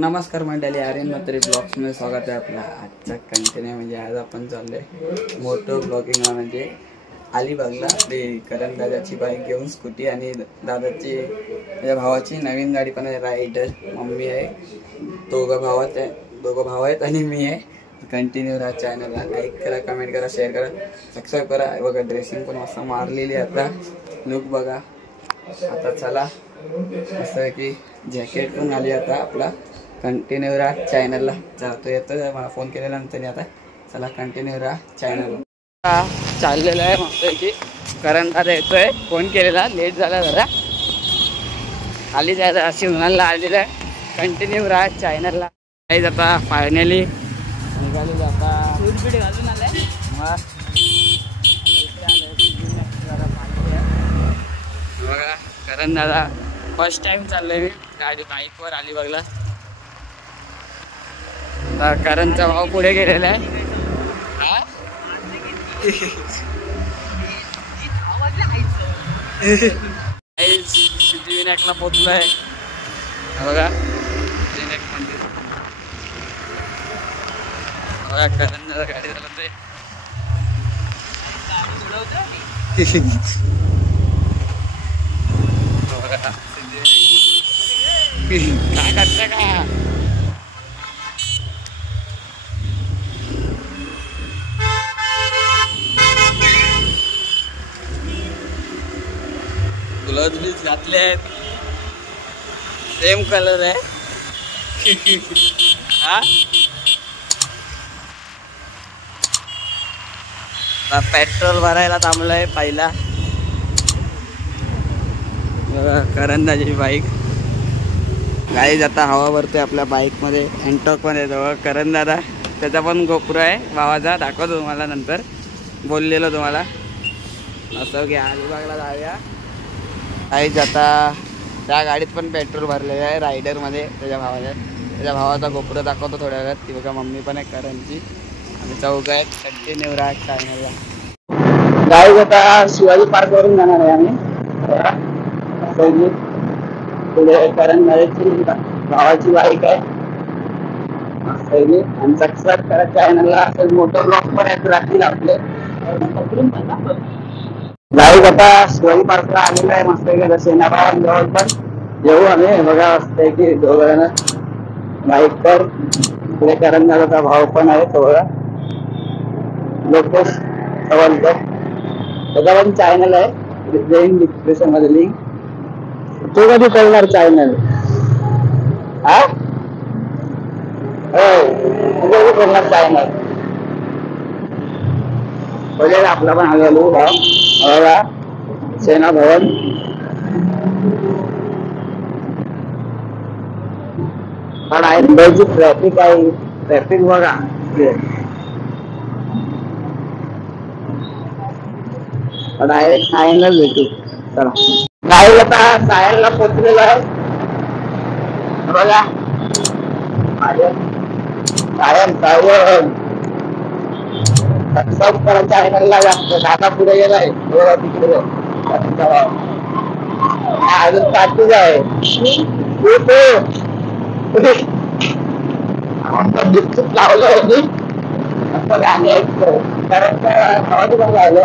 नमस्कार मंडळी, आर्यन म्हात्रे ब्लॉग्स मध्ये स्वागत आहे आपला आजचा कंटिन्यू. म्हणजे आज आपण चाललोय मोटो ब्लॉगिंगला, म्हणजे अलिबागला. ते करण दादाची बाईक घेऊन स्कूटी आणि दादाची माझ्या भावाची नवीन गाडी पण आहे, रायडर. मम्मी आहे, दोघं भाव आहेत आणि मी आहे. कंटिन्यू राहा. चॅनलला लाईक करा, कमेंट करा, शेअर करा, सबस्क्राईब करा. बघा ड्रेसिंग पण मस्त मारलेली आता, लुक बघा. आता चला मस्त की जॅकेट पण आली आता. आपला कंटिन्यू राहा चॅनलला. जातो येतो मला फोन केलेला नंतर. आता चला कंटिन्यू राहा चॅनलला. चाललेलं आहे मस्त की करण दादा येतोय. फोन केलेला, लेट झाला जरा, खाली जायचं अशी म्हणायला आलेलं आहे. कंटिन्यू राहा चॅनलला. काही आता फायनली निघालेलं. आता सूटबीट घालून आलाय बघा. करण दादा फर्स्ट टाइम चाललोय मी गाडी बाईकवर अलिबागला. करणचा भाव पुढे गेलेला आहे. सिद्धिविनायकला पोचलोय बघा. सिद्धिविनायक मंदिर बघा. करण दादा गाडी चालवतोय. काय करता का? ग्लोव्ज बीज घातले आहेत, सेम कलर आहे. हा पेट्रोल भरायला थांबलोय पहिला. करंदाची बाईक गाईज आता हवा भरतोय आपल्या बाईक मध्ये. एंटॉक पण येतो करण दादा, त्याचा पण गोप्रो आहे भावाचा, दाखवतो तुम्हाला नंतर. बोललेलो तुम्हाला असं की अलिबागला जाऊया. गाईज आता त्या गाडीत पण पेट्रोल भरलेलं आहे रायडर मध्ये. त्याच्या भावाचा गोप्रो दाखवतो थोड्या वेळात. ती बघा मम्मी पण आहे करणची. आम्ही चौघ आहेत. कंटिन्यू राहा चॅनलला. गाईज आता शिवाजी पार्क वरून जाणार आहे आम्ही. पुढे करण दादाची भावाची बाईक आहे आणि सबस्क्राईब करा चॅनलला. असं मोठं ब्लॉग पण आहेत राहतील आपले. गाईज आता शिवाजी पार्कला आलेला आहे मस्त की. सेनाबावांजवळ पण येऊ आम्ही. बघा मस्त की दोघं बाईक पर. पुढे करण दादाचा भाव पण आहे थोडा लोकेश सवलकर. त्याचा पण चॅनल आहे, देईन डिस्क्रिप्शन मध्ये लिंक. तू कधी करणार चॅनल? हा तू कधी करणार चॅनल? बघेल आपला पण आलेलो भाव बघा. सेना भवन पण आहे. मुंबईची ट्रॅफिक आहे. ट्रॅफिक बघा. डायरेक्ट सायनच भेटू. चला गाडी आता सायनला पोचलेलो आहे बघा. सायन सबस्क्राईब करा चॅनलला. जास्त दादा पुढे गेलाय तिकडे. अजून पाठीच आहे. बिस्किट लावलं होती गाणी ऐकतो. कारण खावाचं पण राहिलं.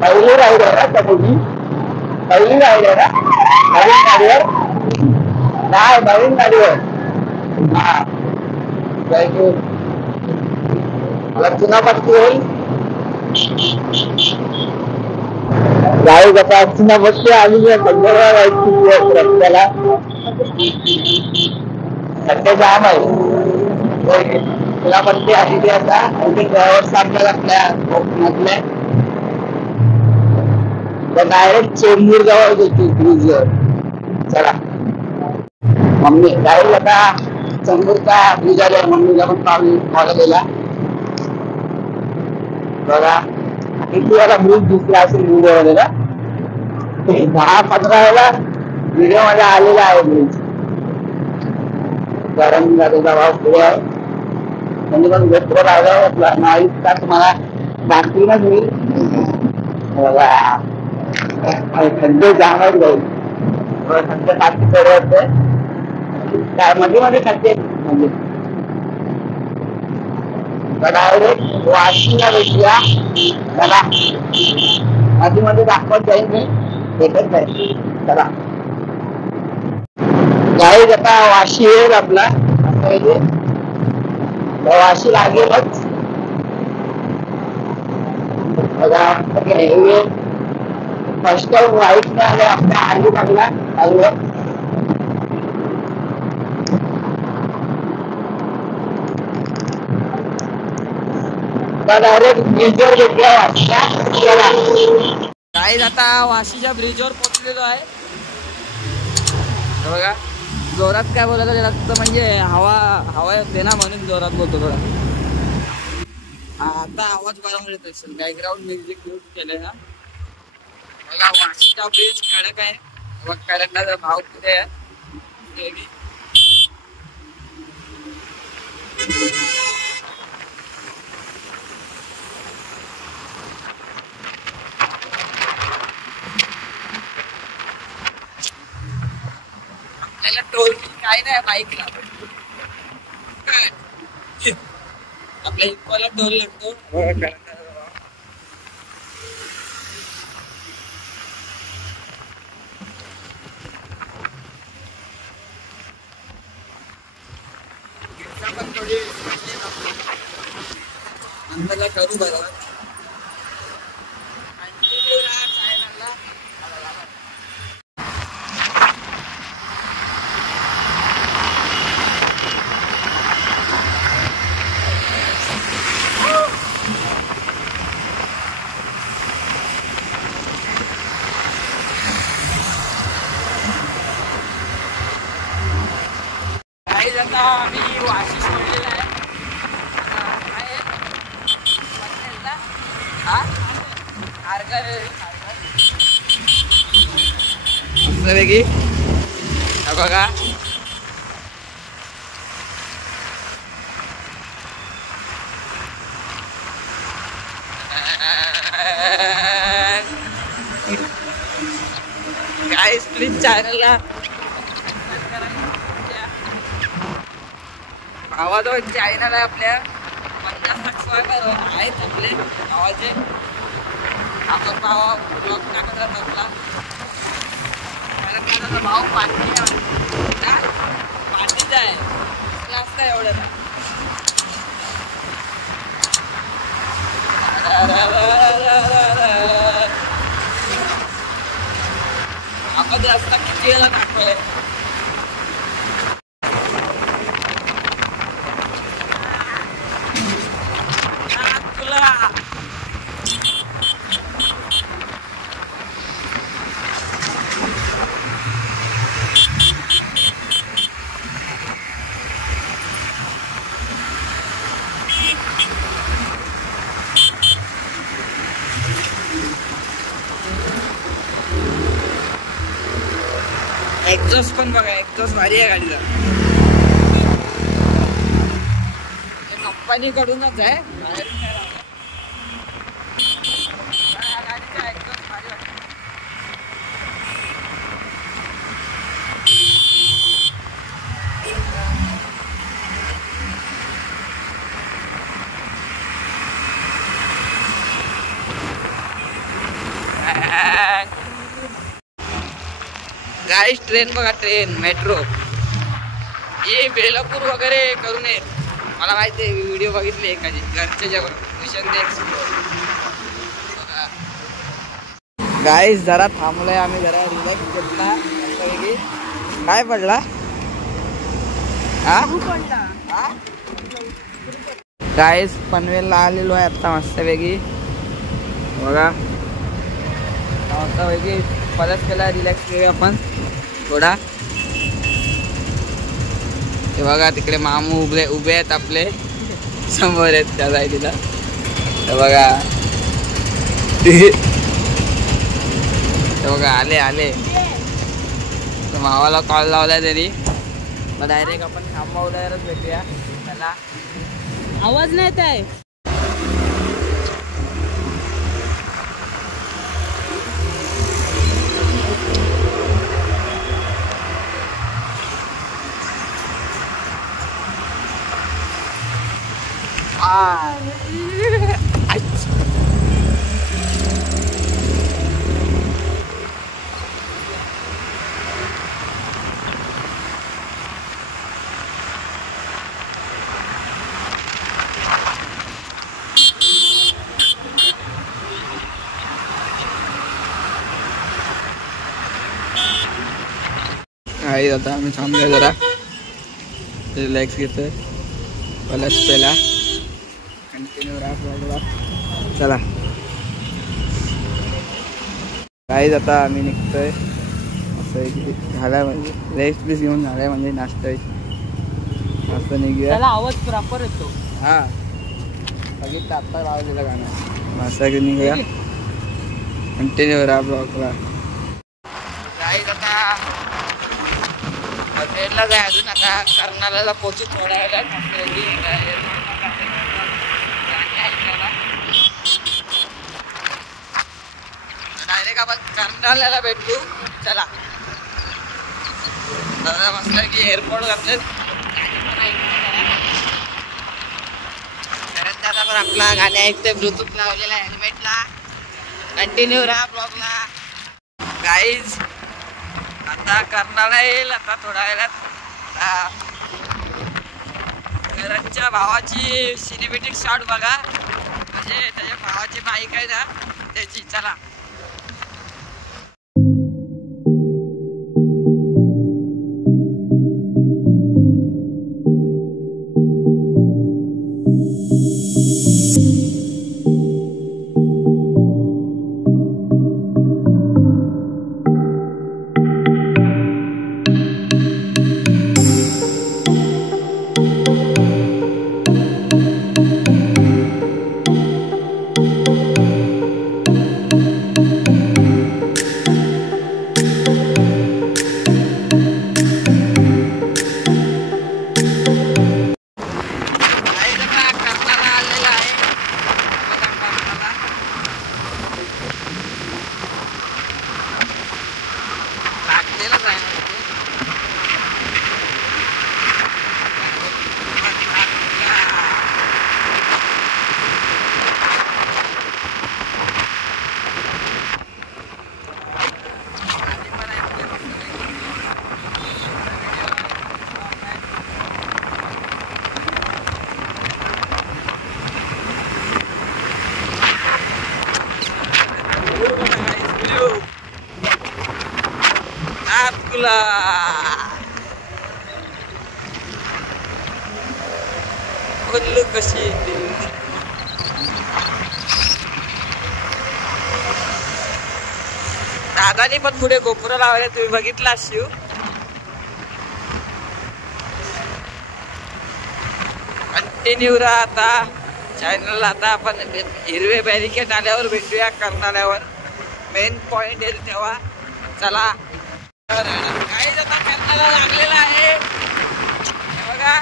पहिली रायडर आहे का तुम्ही? पहिली रायडर आहे नवीन गाडीवर? नाही, नवीन गाडीवर. हा मला चुनापट्टी होईल. गाडी कसा चुनापट्टी आली रस्त्याला. सध्या जाम आहे. चुनापट्टी आलेली आता. ड्रायव्हर सापडला आपल्या कोकणातल्या. डायरेक्ट चेंबूर जवळ गेली ब्रिजवर. चला मम्मी गाडी आता चेंबूरचा ब्रिज आल्यावर मम्मीला पण कॉल केला बघा. किती वेळा ब्रिज दिसला असेल व्हिडिओ मध्ये ना. 10-15 वेळा व्हिडिओ मध्ये आलेला आहे ब्रिज. करण दादाचा भाव पुढे आहे. म्हणजे पण गोप्रो राहिला नाही का तुम्हाला दाखवीनच मी. खड्डे जाणार जाईल. नंतर खाती काय मध्ये मध्ये खाते म्हणजे डायरेक्ट वाशीला भेटूया चला मध्ये मध्ये दाखवत जाईल मी भेटत नाही चला गाईज आता वाशी येईल आपला वाशी लागेलच फर्स्ट टाइम वाईट ने आले आपल्या अलिबागला आलो डायरेक्ट ब्रिजवर घेतल्या वाशीला गाईज आता वाशीच्या ब्रिजवर पोहोचलेलो आहे बघा जोरात काय बोलायला लागतं म्हणजे हवा येते ना म्हणून जोरात बोलतो थोडा आता आवाज बरोबर येत असेल बॅकग्राऊंड म्युझिक यूज केलंय ना बघा वाशीचा ब्रिज कडक आहे बघ करंडाचा भाव कुठे आहे आपल्याला टोल काय नाही बाईकला आपल्या इक्कोला टोल लागतो पण थोडी अंदाजा करू बरोबर आता आम्ही वाशी सोडलेला आहे मस्तपैकी बघा गाइस प्लीज चॅनलला आवाज चॅनल आहे आपल्या 50 सबस्क्रायबर आहेत आपले आवाजे आपण भाव ब्लॉग टाकत राहतो कारण भाव पाठीच आहे जास्त एवढं आपण रस्ता किती वेळा दाखवलाय एक्झॉस्ट पण बघा एक्झॉस्ट भारी आहे गाडीचा कंपनी कडूनच आहे गाडीचा एक्झॉस्ट भारी वाटतो गाइस ट्रेन बघा ट्रेन मेट्रो हे बेलापूर वगैरे करून येत मला माहिती आहे व्हिडिओ बघितले एकाची घरच्या जवळ मिशन गाइस जरा थांबलोय आम्ही जरा रिलॅक्स घेतला काय पडला गाइस पनवेलला आलेलो आहे आता मस्तपैकी बघा मस्तपैकी परत केला रिलॅक्स करूया आपण थोडा हे बघा तिकडे मामू उभे आहेत आपले समोर आहेत त्या साईडला हे बघा हे बघा आले मावाला कॉल लावलाय तरी मग डायरेक्ट आपण खांबावल्यावरच भेटूया त्याला आवाज नाही येत आहे आता आम्ही थांबलोय जरा रिलॅक्स घेतोय प्लस पेला कंटिन्यू राहा. चला काहीच आता आम्ही निघतोय असं झालाय म्हणजे रेस्ट बीस घेऊन झालाय म्हणजे नाश्ता असं निघूया. आवाज प्रॉपर येतो. हा बघितलं आत्ता लावलेलं गाणं नाश्ता घेऊन निघूया. कंटिन्यू राहा ब्लॉगला. काहीच आता ट्रेनला जाय अजून आता कर्नाळ्याला पोहोचू थोड्या वेळात डायरेक्ट आपण कर्नाळ्याला भेटू. चला दादा मस्त की एअरपोर्ट घातले कारण दादा पण आपला गाणे ऐकतोय ब्लूटूथ लावलेला हेल्मेटला. कंटिन्यू राहा ब्लॉगला. गाईज आता कर्नाळा येईल आता थोड्या वेळात. करणच्या भावाची सिनेमॅटिक शॉट बघा म्हणजे त्याच्या भावाची बाईक आहे ना त्याची. चला कुल्लू कशी दादानी पण पुढे गोपुरा लावले तुम्ही बघितला शिव. कंटिन्यू राहा आता चॅनलला. आता आपण हिरवे बॅरिकेड आल्यावर भेटूया कर्नाळ्यावर. मेन पॉइंट येईल तेव्हा. चला काही आता कर्नाळा लागलेला आहे बघा.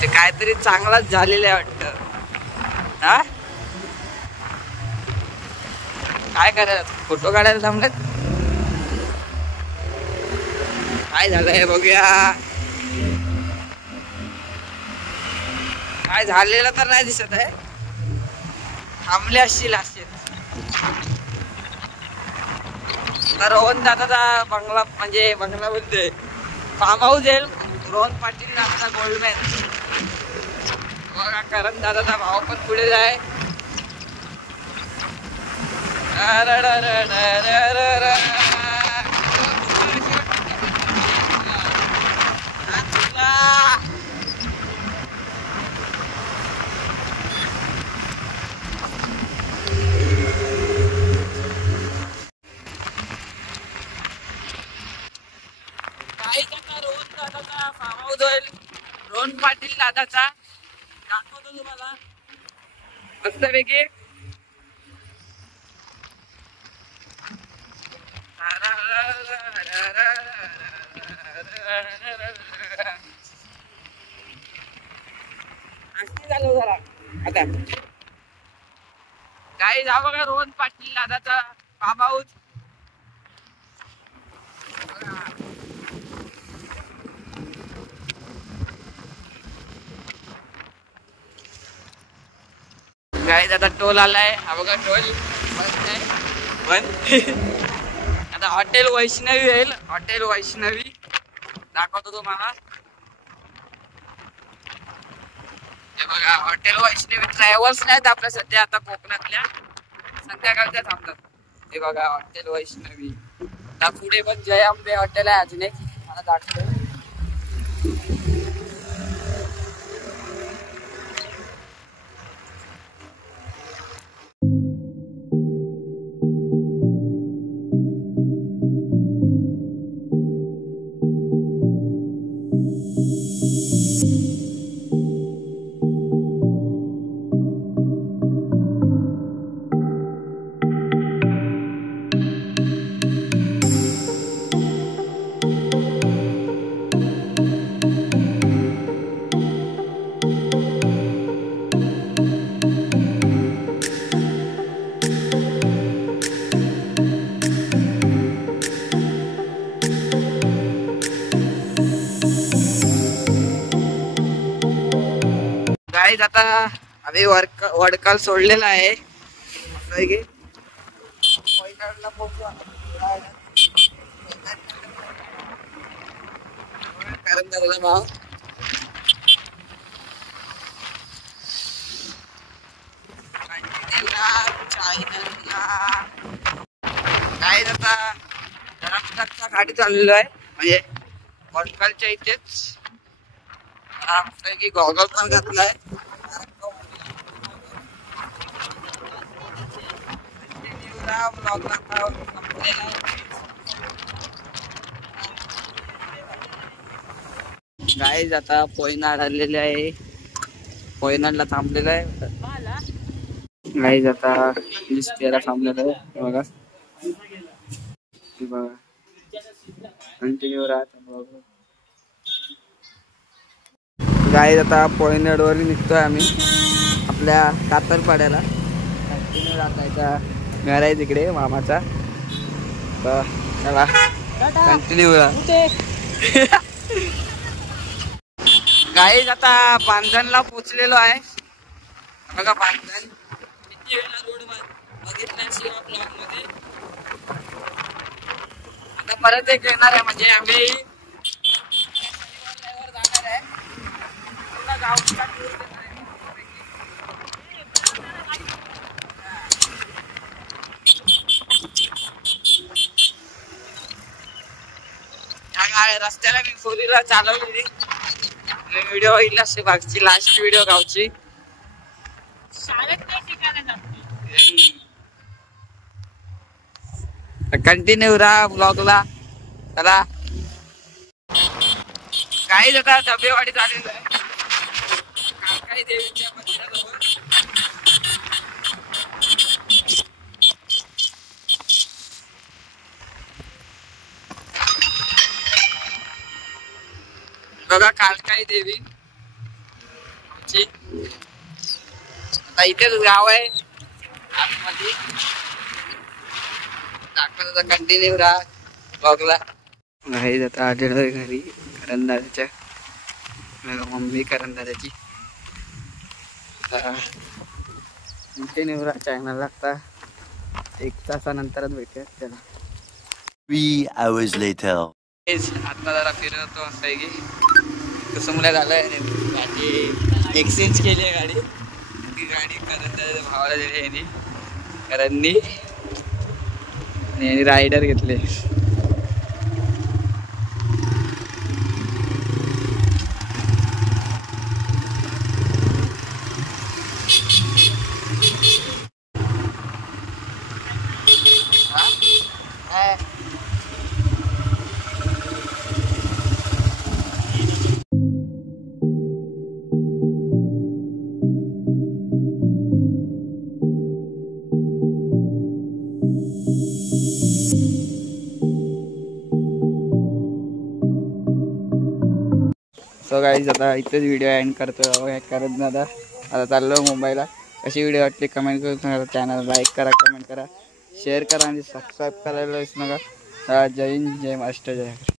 ते काहीतरी चांगलाच झालेलं आहे वाटतं. हा काय करायला फोटो काढायला थांबलेत. काय झालंय बघूया. काय झालेलं तर नाही दिसत आहे. थांबले असतील असे तर रोहन दादाचा बंगला म्हणजे बंगला बोलते फार्म हाऊस येईल. रोहन पाटील दादाचा गोल्डमॅन बघा. करण दादाचा भाव पण पुढे जाय. दादाचा दाखवतो तुम्हाला मस्तपैकी. झालो जरा आता काही जाऊ बघा. रोहन पाटील दादाचा फार्म हाऊस. गाईज आता टोल आलाय. हा बघा टोल बंद. आता हॉटेल वैष्णवी येईल. हॉटेल वैष्णवी दाखवतो तुम्हाला. हे बघा हॉटेल वैष्णवी ट्रॅव्हल्स नाहीत आपल्या सध्या आता कोकणातल्या. संध्याकाळच्या थांबतात. हे बघा हॉटेल वैष्णवी. आता पुढे पण जय अंबे हॉटेल आहे अजून एक. मला दाखवतो. आता आम्ही वडकाल सोडलेला आहे. भाव काय आता रस्त्याचा गाडी चाललेलो आहे म्हणजे वडकालच्या इथेच. की गॉगल पण घातलाय. गाईज आता पोयनाड आलेले आहे. पोयनाडला थांबलेलं आहे. गाईज आता लिस्टियाला थांबलेलं आहे. बघा बघा कंटिन्यू राहत. गाईज आता पोयनाड वर निघतोय आम्ही आपल्या कातरपाड्याला. कंटिन्यू राहतायचा घर आहे तिकडे मामाचा. चला कंटिन्यू. गाईज आता बांधणला पोचलेलो आहे. बघा बांधण किती वेळा रोड बघितलं शिवा ब्लॉक मध्ये. आता परत एक येणार आहे म्हणजे आम्ही जाणार आहे. पूर्ण गावचा टूर देणार आहे. रस्त्याला मी फोरीला चालवलेली व्हिडिओ येईल असे बागची लास्ट व्हिडिओ गावची. कंटिन्यू राहा ब्लॉगला. चला काही आता डबेवाडी झालेलं आहे. काळकाई देवीच्या मंदिराजवळ. बघा काळकाई देवी आता इथेच गाव आहे आतमध्ये. दाखवत कंटिन्यू राहा ब्लॉगला. घरी आता आलेलो आहे घरी करंदाजाच्या. मम्मी करंदाजाची. कंटिन्यू राहा चॅनलला. आता 1 तासानंतरच भेटूया त्याला. 3 hours later. आता जरा फिरवतो असं आहे की कसं मुला झालंय. गाडी एक्सचेंज केली आहे गाडी. ती गाडी करंदाजाच्या भावाला दिली यांनी. करणनी रायडर घेतले. सो गाईज आता इथेच व्हिडिओ एंड करतो करत दादा. आता चाललो मुंबईला. कशी व्हिडिओ वाटली कमेंट करून सांगा. चॅनल लाईक करा, कमेंट करा, शेअर करा आणि सबस्क्राईब करायला विसरू नका. जय हिंद, जय महाराष्ट्र, जय